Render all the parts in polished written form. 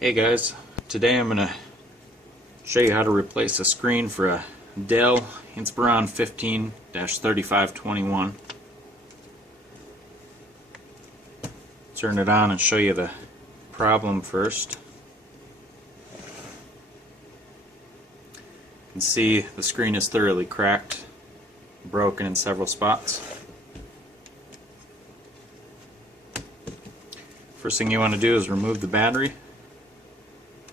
Hey guys, today I'm going to show you how to replace a screen for a Dell Inspiron 15-3521. Turn it on and show you the problem first. You can see the screen is thoroughly cracked, broken in several spots. First thing you want to do is remove the battery.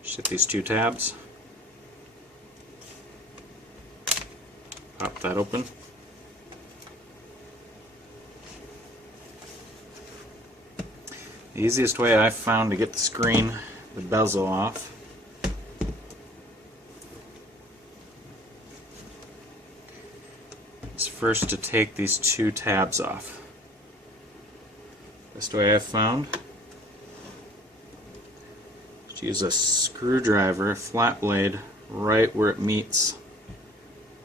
Just hit these two tabs. Pop that open. The easiest way I've found to get the screen, the bezel off, is first to take these two tabs off. Best way I've found. Use a screwdriver, flat blade, right where it meets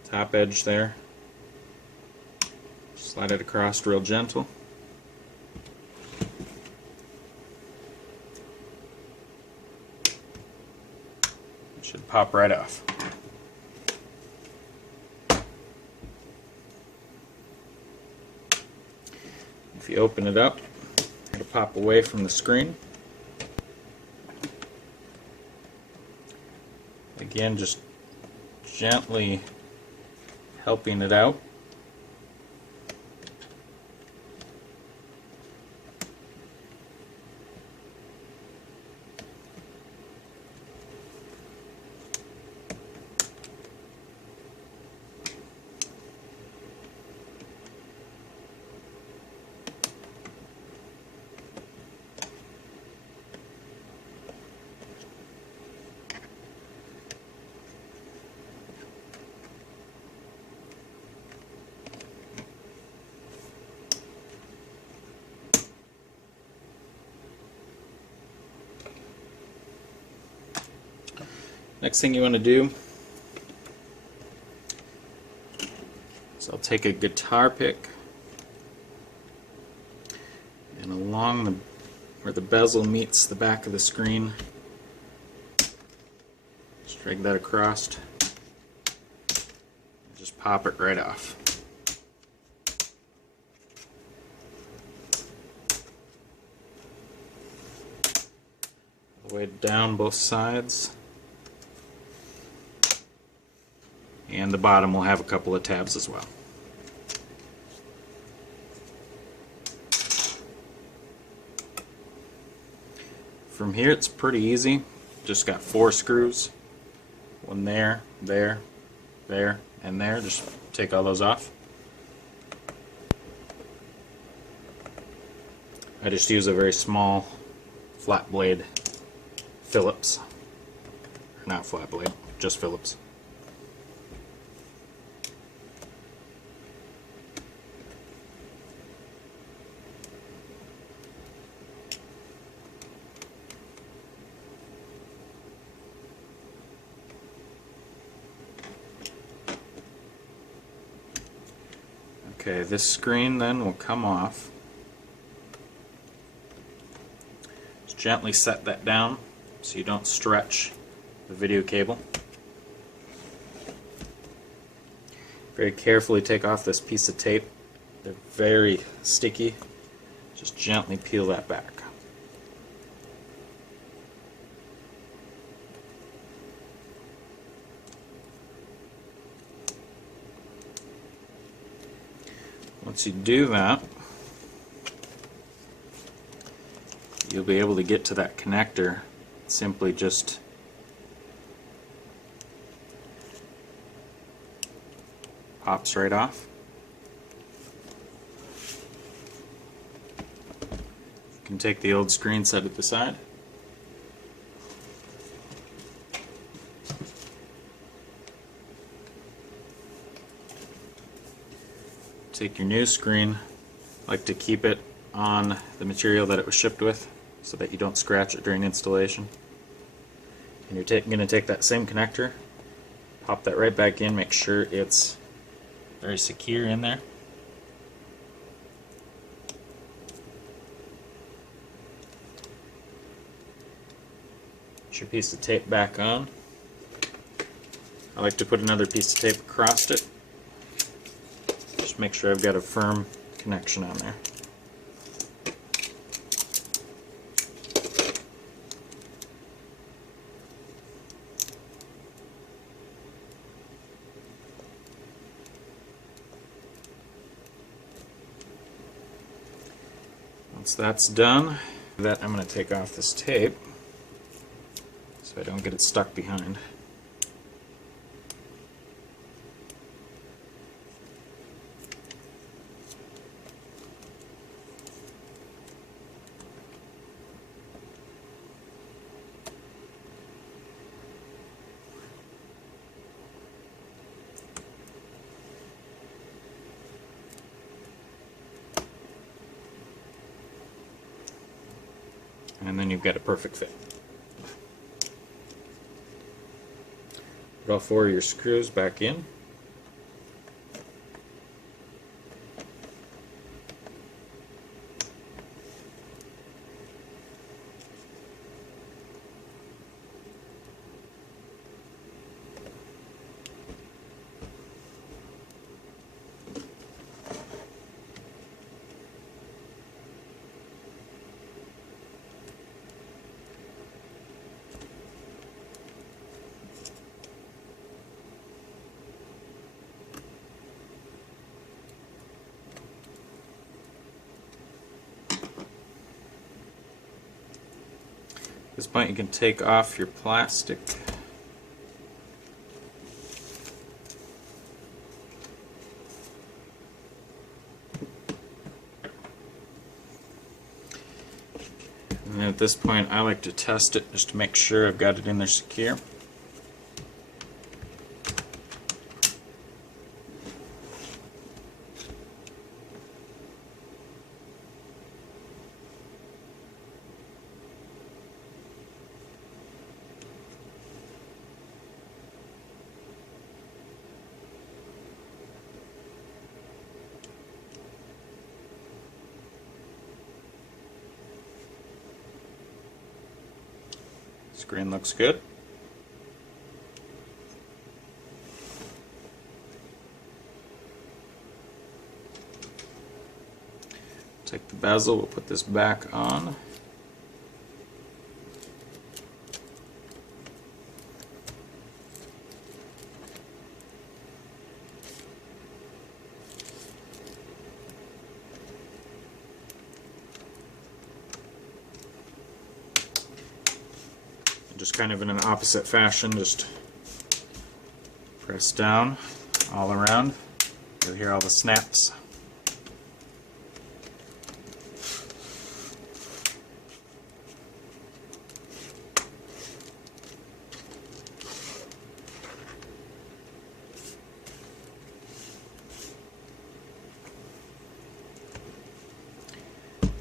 top edge there. Slide it across real gentle. It should pop right off. If you open it up, it'll pop away from the screen. Again, just gently helping it out. Next thing you want to do is I'll take a guitar pick and along where the bezel meets the back of the screen, just drag that across and just pop it right off. All the way down both sides. And the bottom will have a couple of tabs as well. From here it's pretty easy. Just got 4 screws. One there, there, there, and there. Just take all those off. I just use a very small flat blade Phillips. Or not flat blade, just Phillips. Okay, this screen then will come off. Just gently set that down so you don't stretch the video cable. Very carefully take off this piece of tape. They're very sticky. Just gently peel that back. Once you do that, you'll be able to get to that connector. Simply just pops right off. You can take the old screen, set it aside. Take your new screen. I like to keep it on the material that it was shipped with so that you don't scratch it during installation. And you're going to take that same connector, pop that right back in, make sure it's very secure in there. Put your piece of tape back on. I like to put another piece of tape across it. Just make sure I've got a firm connection on there. Once that's done, I'm going to take off this tape so I don't get it stuck behind. And then you've got a perfect fit. Put all 4 of your screws back in. At this point you can take off your plastic. And then at this point I like to test it just to make sure I've got it in there secure. Screen looks good. Take the bezel, we'll put this back on. Just kind of in an opposite fashion, just press down all around. You'll hear all the snaps.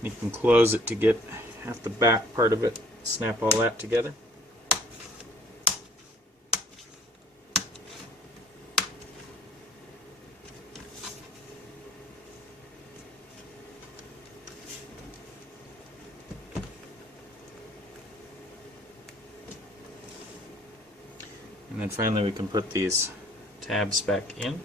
You can close it to get at the back part of it, snap all that together. And then finally we can put these tabs back in.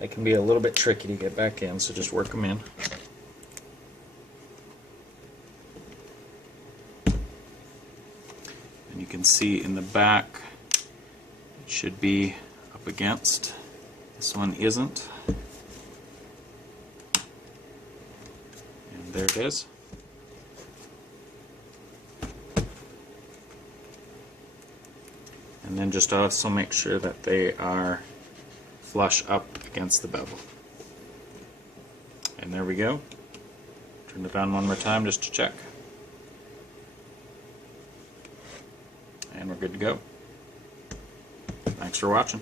They can be a little bit tricky to get back in, so just work them in. And you can see in the back, it should be up against. This one isn't. And there it is. And then just also make sure that they are flush up against the bevel. And there we go. Turn it on one more time just to check. good to go. Thanks for watching.